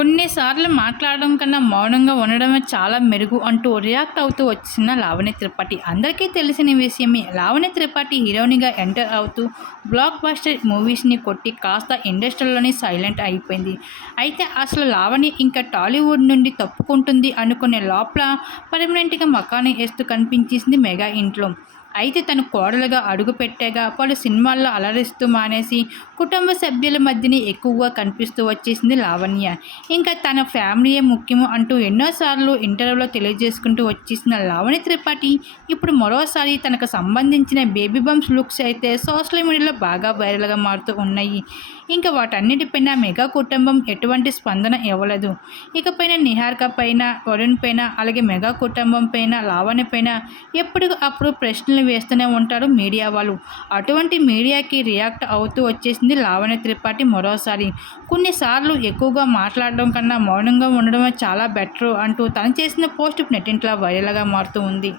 కొన్నిసార్లు మాట్లాడడం కన్నా మౌనంగా ఉండడమే చాలా మెరుగు అంటూ రియాక్ట్ అవుతూ వచ్చిన లావణ్య త్రిపాఠి. అందరికీ తెలిసిన విషయమే. లావణ్య త్రిపాఠి హీరోయిన్గా ఎంటర్ అవుతూ బ్లాక్ బస్టర్ మూవీస్ని కొట్టి కాస్త ఇండస్ట్రీలోనే సైలెంట్ అయిపోయింది. అయితే అసలు లావణ్య ఇంకా టాలీవుడ్ నుండి తప్పుకుంటుంది అనుకునే లోపల పర్మనెంట్గా మకాని వేస్తూ కనిపించేసింది మెగా ఇంట్లో. అయితే తను కోడలుగా అడుగుపెట్టాక పలు సినిమాల్లో అలరిస్తూ మానేసి కుటుంబ సభ్యుల మధ్యనే ఎక్కువగా కనిపిస్తూ వచ్చేసింది లావణ్య. ఇంకా తన ఫ్యామిలీయే ముఖ్యము అంటూ ఎన్నోసార్లు ఇంటర్వ్యూలో తెలియజేసుకుంటూ వచ్చేసిన లావణ్య త్రిపాఠి ఇప్పుడు మరోసారి తనకు సంబంధించిన బేబీ బంప్స్ లుక్స్ అయితే సోషల్ మీడియాలో బాగా వైరల్గా మారుతూ ఉన్నాయి. ఇంకా వాటన్నిటిపైన మెగా కుటుంబం ఎటువంటి స్పందన ఇవ్వలేదు. ఇకపైన నిహారిక పైన, వరుణ్ పైన, అలాగే మెగా కుటుంబం పైన, లావణ్య పైన ఎప్పటికప్పుడు ప్రశ్నలు వేస్తూనే ఉంటారు మీడియా వాళ్ళు. అటువంటి మీడియాకి రియాక్ట్ అవుతూ వచ్చేసింది లావణ్య త్రిపాఠి మరోసారి. కొన్నిసార్లు ఎక్కువగా మాట్లాడడం కన్నా మౌనంగా ఉండడమే చాలా బెటర్ అంటూ తను చేసిన పోస్ట్ నెట్టింట్లో వైరల్గా మారుతూ ఉంది.